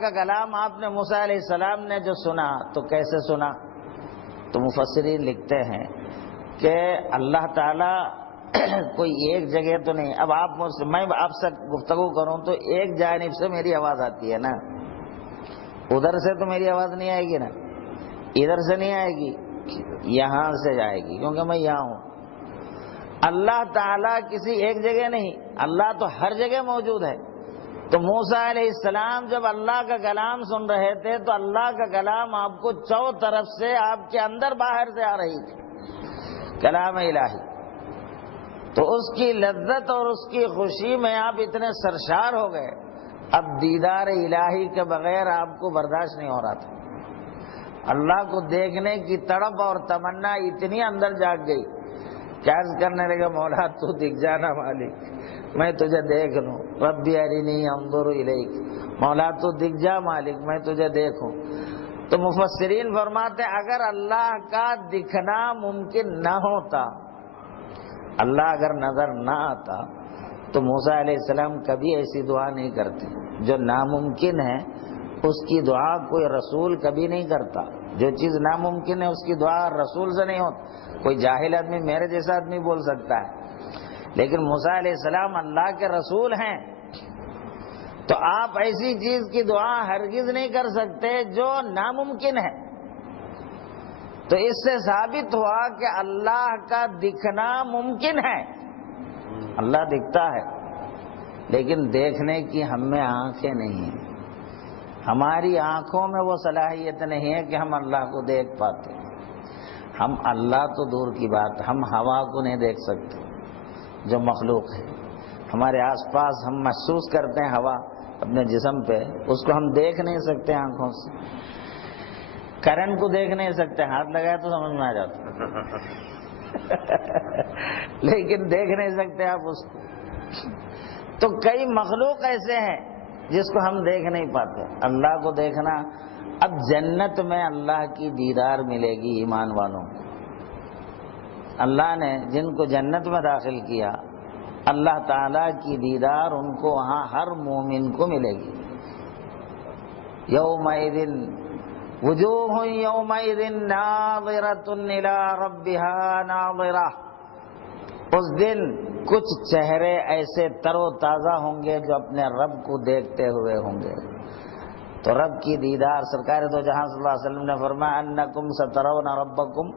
کا کلام آپ نے موسیٰ علیہ السلام نے جو سنا تو کیسے سنا؟ تو مفسرین لکھتے ہیں کہ اللہ تعالیٰ کوئی ایک جگہ تو نہیں، اب میں آپ سے گفتگو کروں تو ایک جانب سے میری آواز آتی ہے نا، ادھر سے تو میری آواز نہیں آئے گی نا، ادھر سے نہیں آئے گی، یہاں سے جائے گی کیونکہ میں یہاں ہوں۔ اللہ تعالیٰ کسی ایک جگہ نہیں، اللہ تو ہر جگہ موجود ہے۔ تو موسیٰ علیہ السلام جب اللہ کا کلام سن رہے تھے تو اللہ کا کلام آپ کو چاروں طرف سے آپ کے اندر باہر سے آ رہی تھی، کلام الہی۔ تو اس کی لذت اور اس کی خوشی میں آپ اتنے سرشار ہو گئے، اب دیدار الہی کے بغیر آپ کو برداشت نہیں ہو رہا تھا۔ اللہ کو دیکھنے کی تڑپ اور تمنا اتنی اندر جاگ گئی کہ عرض کرنے لگے مولا تو دکھ جانا مالک، میں تجھے دیکھ لوں، ربی ارنی انظر الیک، مولا تو دکھ جا مالک میں تجھے دیکھوں۔ تو مفسرین فرماتے اگر اللہ کا دکھنا ممکن نہ ہوتا، اللہ اگر نظر نہ آتا تو موسیٰ علیہ السلام کبھی ایسی دعا نہیں کرتے۔ جو ناممکن ہے اس کی دعا کوئی رسول کبھی نہیں کرتا، جو چیز ناممکن ہے اس کی دعا رسول سے نہیں ہوتی۔ کوئی جاہل آدمی، میرے جیسا آدمی بول سکتا ہے، لیکن موسیٰ علیہ السلام اللہ کے رسول ہیں، تو آپ ایسی چیز کی دعا ہرگز نہیں کر سکتے جو ناممکن ہے۔ تو اس سے ثابت ہوا کہ اللہ کا دکھنا ممکن ہے، اللہ دکھتا ہے، لیکن دیکھنے کی ہم میں آنکھیں نہیں ہیں، ہماری آنکھوں میں وہ صلاحیت نہیں ہے کہ ہم اللہ کو دیکھ پاتے۔ ہم اللہ تو دور کی بات، ہم ہوا کو نہیں دیکھ سکتے جو مخلوق ہے ہمارے آس پاس، ہم محسوس کرتے ہیں ہوا اپنے جسم پہ، اس کو ہم دیکھ نہیں سکتے آنکھوں سے۔ کرنٹ کو دیکھ نہیں سکتے، ہاتھ لگایا تو سمجھ میں آ جاتا لیکن دیکھ نہیں سکتے آپ اس کو۔ تو کئی مخلوق ایسے ہیں جس کو ہم دیکھ نہیں پاتے، اللہ کو دیکھنا۔ اب جنت میں اللہ کی دیدار ملے گی ایمان والوں کو۔ اللہ نے جن کو جنت میں داخل کیا، اللہ تعالیٰ کی دیدار ان کو وہاں ہر مومن کو ملے گی۔ یومئذ وجوہ یومئذ ناظرۃ الی ربها ناظرہ، اس دن کچھ چہرے ایسے تر و تازہ ہوں گے جو اپنے رب کو دیکھتے ہوئے ہوں گے۔ تو رب کی دیدار، سرکار دو جہاں صلی اللہ علیہ وسلم نے فرمایا انکم سترون ربکم،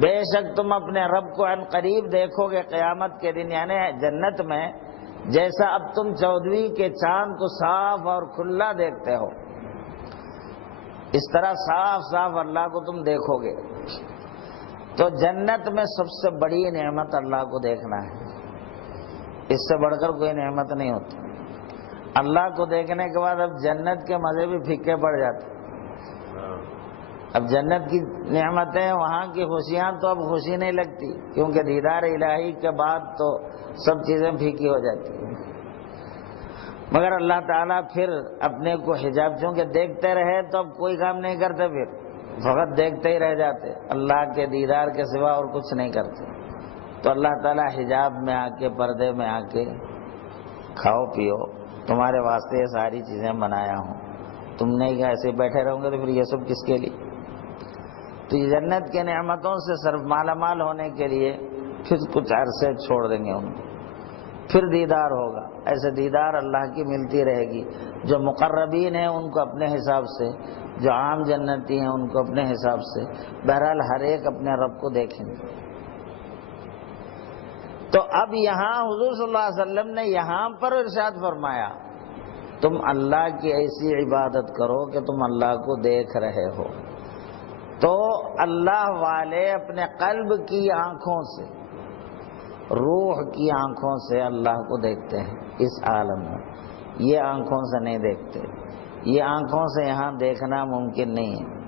بے شک تم اپنے رب کو عن قریب دیکھو گے قیامت کے دن، یعنی جنت میں جیسا اب تم 14ویں کے چاند کو صاف اور کھلا دیکھتے ہو، اس طرح صاف صاف اللہ کو تم دیکھو گے۔ تو جنت میں سب سے بڑی نعمت اللہ کو دیکھنا ہے، اس سے بڑھ کر کوئی نعمت نہیں ہوتی۔ اللہ کو دیکھنے کے بعد اب جنت کے مزے بھی پھیکے پڑ جاتے۔ اب جنت کی نعمتیں، وہاں کی خوشیاں تو اب خوشی نہیں لگتی، کیونکہ دیدار الہی کے بعد تو سب چیزیں پھیکی ہو جاتی ہیں۔ مگر اللہ تعالیٰ پھر اپنے کو حجاب، چونکہ دیکھتے رہے تو اب کوئی کام نہیں کرتے، پھر فقط دیکھتے ہی رہ جاتے، اللہ کے دیدار کے سوا اور کچھ نہیں کرتے۔ تو اللہ تعالیٰ حجاب میں آ کے، پردے میں آ کے، کھاؤ پیو، تمہارے واسطے یہ ساری چیزیں بنایا ہوں، تم نہیں ایسے بیٹھے رہو گے تو پھر یہ سب کس کے لیے؟ تو یہ جنت کے نعمتوں سے صرف مالا مال ہونے کے لیے پھر کچھ عرصے چھوڑ دیں گے ان کو، پھر دیدار ہوگا۔ ایسے دیدار اللہ کی ملتی رہے گی۔ جو مقربین ہیں ان کو اپنے حساب سے، جو عام جنتی ہیں ان کو اپنے حساب سے، بہرحال ہر ایک اپنے رب کو دیکھیں گے۔ تو اب یہاں حضور صلی اللہ علیہ وسلم نے یہاں پر ارشاد فرمایا تم اللہ کی ایسی عبادت کرو کہ تم اللہ کو دیکھ رہے ہو۔ تو اللہ والے اپنے قلب کی آنکھوں سے، روح کی آنکھوں سے اللہ کو دیکھتے ہیں اس عالم میں، یہ آنکھوں سے نہیں دیکھتے، یہ آنکھوں سے یہاں دیکھنا ممکن نہیں ہے۔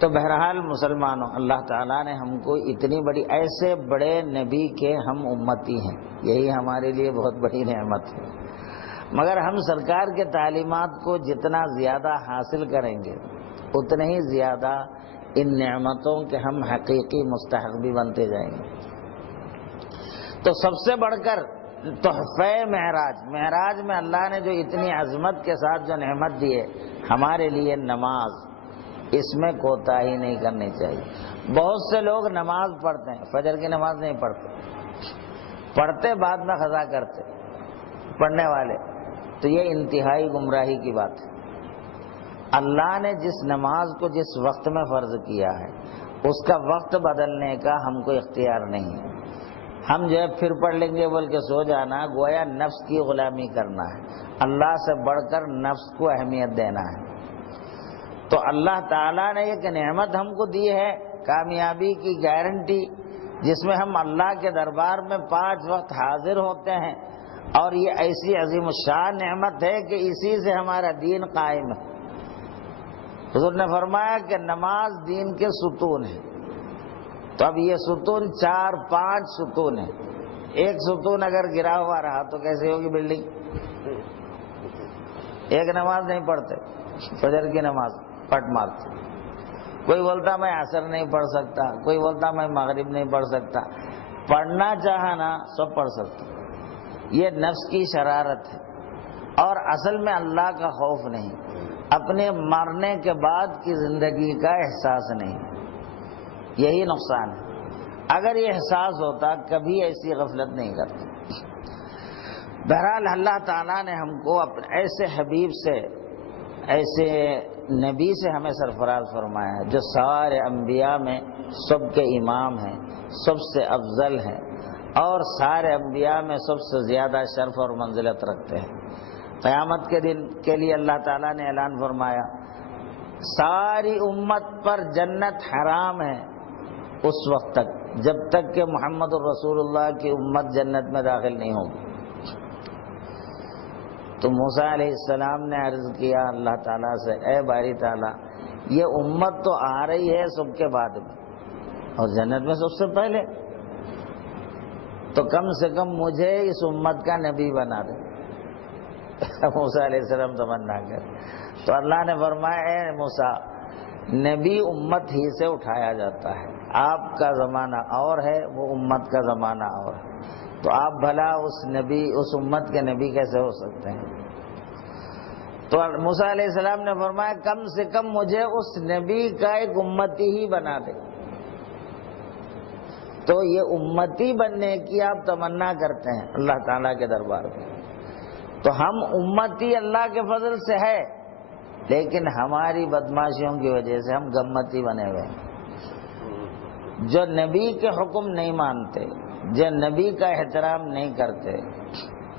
تو بہرحال مسلمانوں، اللہ تعالیٰ نے ہم کو اتنی بڑی، ایسے بڑے نبی کے ہم امتی ہیں، یہی ہمارے لیے بہت بڑی نعمت ہے۔ مگر ہم سرکار کے تعلیمات کو جتنا زیادہ حاصل کریں گے اتنے ہی زیادہ ان نعمتوں کے ہم حقیقی مستحق بھی بنتے جائیں گے۔ تو سب سے بڑھ کر تحفہ معراج، معراج میں اللہ نے جو اتنی عظمت کے ساتھ جو نعمت دی ہے ہمارے لیے نماز، اس میں کوتاہی نہیں کرنی چاہیے۔ بہت سے لوگ نماز پڑھتے ہیں، فجر کی نماز نہیں پڑھتے، پڑھتے بعد میں قضا کرتے پڑھنے والے، تو یہ انتہائی گمراہی کی بات ہے۔ اللہ نے جس نماز کو جس وقت میں فرض کیا ہے اس کا وقت بدلنے کا ہم کو اختیار نہیں ہے۔ ہم جو ہے پھر پڑھ لیں گے بول کے سو جانا، گویا نفس کی غلامی کرنا ہے، اللہ سے بڑھ کر نفس کو اہمیت دینا ہے۔ تو اللہ تعالیٰ نے ایک نعمت ہم کو دی ہے، کامیابی کی گارنٹی، جس میں ہم اللہ کے دربار میں 5 وقت حاضر ہوتے ہیں، اور یہ ایسی عظیم الشان نعمت ہے کہ اسی سے ہمارا دین قائم ہے۔ حضور نے فرمایا کہ نماز دین کے ستون ہے، تو اب یہ ستون 4-5 ستون ہیں، ایک ستون اگر گرا ہوا رہا تو کیسے ہوگی بلڈنگ؟ ایک نماز نہیں پڑھتے، فجر کی نماز پٹ مارتے، کوئی بولتا میں عصر نہیں پڑھ سکتا، کوئی بولتا میں مغرب نہیں پڑھ سکتا، پڑھنا چاہا نا سب پڑھ سکتا۔ یہ نفس کی شرارت ہے، اور اصل میں اللہ کا خوف نہیں، اپنے مرنے کے بعد کی زندگی کا احساس نہیں، یہی نقصان ہے۔ اگر یہ احساس ہوتا کبھی ایسی غفلت نہیں کرتا۔ بہرحال اللہ تعالیٰ نے ہم کو اپنے ایسے حبیب سے، ایسے نبی سے ہمیں سرفراز فرمایا ہے جو سارے انبیاء میں سب کے امام ہیں، سب سے افضل ہیں، اور سارے انبیاء میں سب سے زیادہ شرف اور منزلت رکھتے ہیں۔ قیامت کے دن کے لیے اللہ تعالیٰ نے اعلان فرمایا ساری امت پر جنت حرام ہے اس وقت تک جب تک کہ محمد الرسول اللہ کی امت جنت میں داخل نہیں ہوگی۔ تو موسیٰ علیہ السلام نے عرض کیا اللہ تعالیٰ سے، اے باری تعالیٰ یہ امت تو آ رہی ہے سب کے بعد میں اور جنت میں سب سے پہلے، تو کم سے کم مجھے اس امت کا نبی بنا دے۔ موسیٰ علیہ السلام تمنا کر، تو اللہ نے فرمایا اے موسیٰ نبی امت ہی سے اٹھایا جاتا ہے، آپ کا زمانہ اور ہے، وہ امت کا زمانہ اور ہے، تو آپ بھلا اس نبی، اس امت کے نبی کیسے ہو سکتے ہیں؟ تو موسیٰ علیہ السلام نے فرمایا کم سے کم مجھے اس نبی کا ایک امتی ہی بنا دے۔ تو یہ امتی بننے کی آپ تمنا کرتے ہیں اللہ تعالیٰ کے دربار میں، تو ہم امتی اللہ کے فضل سے ہے، لیکن ہماری بدماشیوں کی وجہ سے ہم گمتی بنے ہوئے ہیں، جو نبی کے حکم نہیں مانتے، جو نبی کا احترام نہیں کرتے،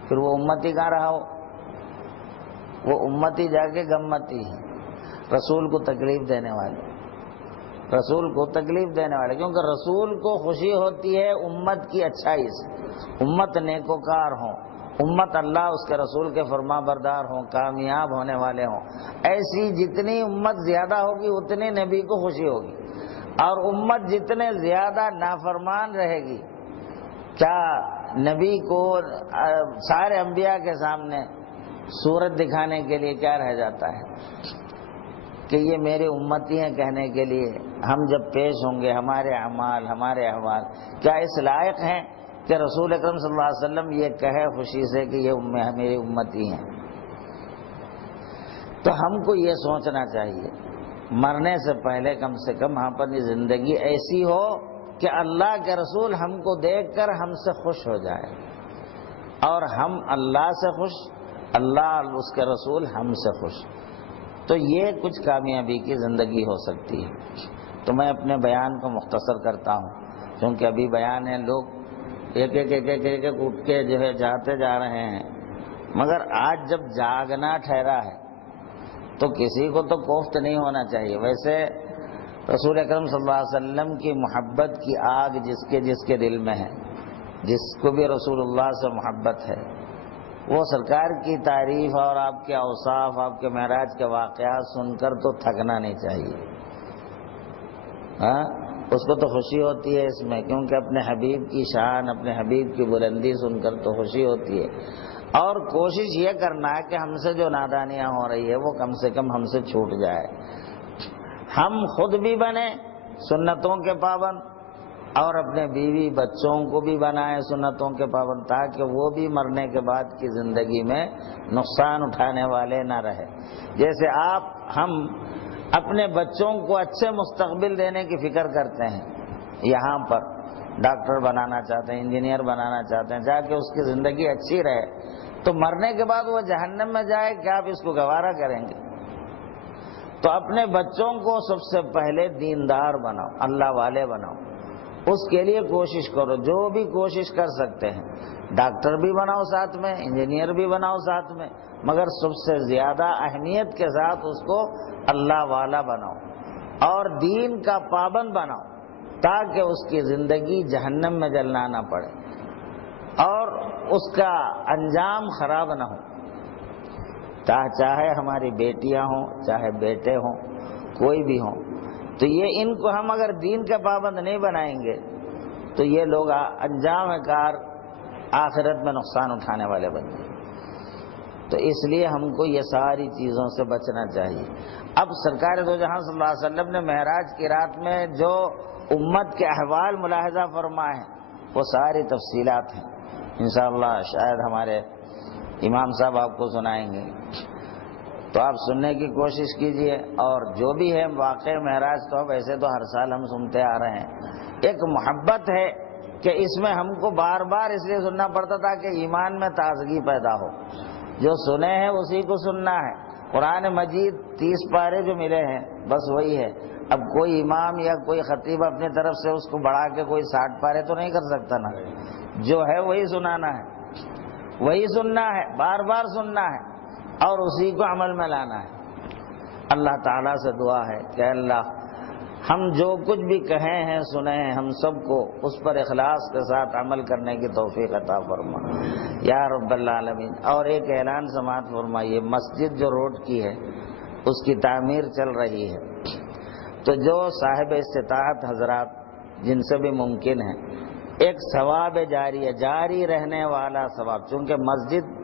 پھر وہ امتی کہاں رہا ہو؟ وہ امتی جا کے گمتی ہے، رسول کو تکلیف دینے والے، رسول کو تکلیف دینے والے، کیونکہ رسول کو خوشی ہوتی ہے امت کی اچھائی سے، امت نیکوکار ہوں، امت اللہ اس کے رسول کے فرما بردار ہوں، کامیاب ہونے والے ہوں۔ ایسی جتنی امت زیادہ ہوگی اتنی نبی کو خوشی ہوگی، اور امت جتنے زیادہ نافرمان رہے گی، کیا نبی کو سارے انبیاء کے سامنے صورت دکھانے کے لیے کیا رہ جاتا ہے کہ یہ میرے امتی ہیں کہنے کے لیے؟ ہم جب پیش ہوں گے ہمارے اعمال، ہمارے احوال کیا اس لائق ہیں کہ رسول اکرم صلی اللہ علیہ وسلم یہ کہے خوشی سے کہ یہ میری امتی ہیں؟ تو ہم کو یہ سوچنا چاہیے مرنے سے پہلے کم سے کم ہم اپنی زندگی ایسی ہو کہ اللہ کے رسول ہم کو دیکھ کر ہم سے خوش ہو جائے، اور ہم اللہ سے خوش، اللہ اور اس کے رسول ہم سے خوش، تو یہ کچھ کامیابی کی زندگی ہو سکتی ہے۔ تو میں اپنے بیان کو مختصر کرتا ہوں کیونکہ ابھی بیان ہے، لوگ ایک ایک اٹھ کے جو ہے جاتے جا رہے ہیں، مگر آج جب جاگنا ٹھہرا ہے تو کسی کو تو کوفت نہیں ہونا چاہیے۔ ویسے رسول اکرم صلی اللہ علیہ وسلم کی محبت کی آگ جس کے دل میں ہے، جس کو بھی رسول اللہ سے محبت ہے، وہ سرکار کی تعریف اور آپ کے اوصاف، آپ کے معراج کے واقعات سن کر تو تھکنا نہیں چاہیے۔ ہاں اس کو تو خوشی ہوتی ہے اس میں، کیونکہ اپنے حبیب کی شان، اپنے حبیب کی بلندی سن کر تو خوشی ہوتی ہے، اور کوشش یہ کرنا ہے کہ ہم سے جو نادانیاں ہو رہی ہے وہ کم سے کم ہم سے چھوٹ جائے، ہم خود بھی بنے سنتوں کے پابند، اور اپنے بیوی بچوں کو بھی بنائیں سنتوں کے پابند، تاکہ وہ بھی مرنے کے بعد کی زندگی میں نقصان اٹھانے والے نہ رہے۔ جیسے ہم اپنے بچوں کو اچھے مستقبل دینے کی فکر کرتے ہیں، یہاں پر ڈاکٹر بنانا چاہتے ہیں، انجینئر بنانا چاہتے ہیں، جا کے اس کی زندگی اچھی رہے، تو مرنے کے بعد وہ جہنم میں جائے، کیا آپ اس کو گوارا کریں گے؟ تو اپنے بچوں کو سب سے پہلے دیندار بناؤ، اللہ والے بناؤ، اس کے لیے کوشش کرو، جو بھی کوشش کر سکتے ہیں، ڈاکٹر بھی بناؤ ساتھ میں، انجینئر بھی بناؤ ساتھ میں، مگر سب سے زیادہ اہمیت کے ساتھ اس کو اللہ والا بناؤ اور دین کا پابند بناؤ، تاکہ اس کی زندگی جہنم میں جلنا نہ پڑے اور اس کا انجام خراب نہ ہو۔ چاہے ہماری بیٹیاں ہوں، چاہے بیٹے ہوں، کوئی بھی ہوں، تو یہ ان کو ہم اگر دین کے پابند نہیں بنائیں گے تو یہ لوگ انجام کار آخرت میں نقصان اٹھانے والے بن جائیں۔ تو اس لیے ہم کو یہ ساری چیزوں سے بچنا چاہیے۔ اب سرکار دو جہاں صلی اللہ علیہ وسلم نے معراج کی رات میں جو امت کے احوال ملاحظہ فرمائے ہیں وہ ساری تفصیلات ہیں، انشاءاللہ شاید ہمارے امام صاحب آپ کو سنائیں گے، تو آپ سننے کی کوشش کیجئے۔ اور جو بھی ہے واقع معراج تو ویسے تو ہر سال ہم سنتے آ رہے ہیں، ایک محبت ہے کہ اس میں ہم کو بار بار اس لیے سننا پڑتا تھا کہ ایمان میں تازگی پیدا ہو، جو سنے ہیں اسی کو سننا ہے۔ قرآن مجید 30 پارے جو ملے ہیں بس وہی ہے، اب کوئی امام یا کوئی خطیب اپنی طرف سے اس کو بڑھا کے کوئی 60 پارے تو نہیں کر سکتا نا، جو ہے وہی سنانا ہے، وہی سننا ہے، بار بار سننا ہے اور اسی کو عمل میں لانا ہے۔ اللہ تعالیٰ سے دعا ہے کہ اللہ ہم جو کچھ بھی کہیں ہیں سنے ہیں، ہم سب کو اس پر اخلاص کے ساتھ عمل کرنے کی توفیق عطا فرما یا رب العالمین۔ اور ایک اعلان سماعت فرمائیے، مسجد جو روڈ کی ہے اس کی تعمیر چل رہی ہے، تو جو صاحب استطاعت حضرات جن سے بھی ممکن ہے، ایک ثواب جاری ہے، جاری رہنے والا ثواب، چونکہ مسجد